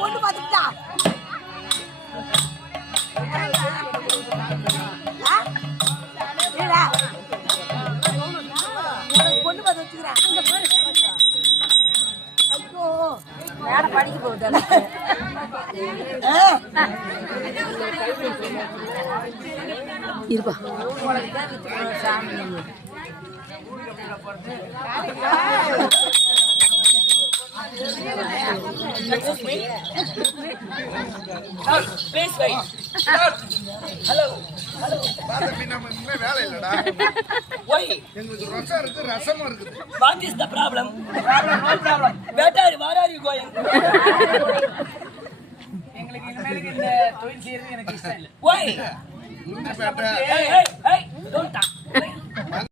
பொண்ணு பார்த்துட்டா பொண்ணு பார்த்து வச்சுக்கிறேன். ஐயோ வேற படிக்க போகுது இருப்பா சாமி Please wait. Hello. வேலை இல்லடா. Why? எங்களுக்கு ரசம் இருக்கு, ரசமும் இருக்குது. What is the problem? No problem. Where are you going? எங்களுக்கு இனிமேலுக்கு இந்த தொழில் செய்யறது எனக்கு இஷ்டம் இல்லை. Why? உருட்டுப்பேட்டை. Hey, don't talk.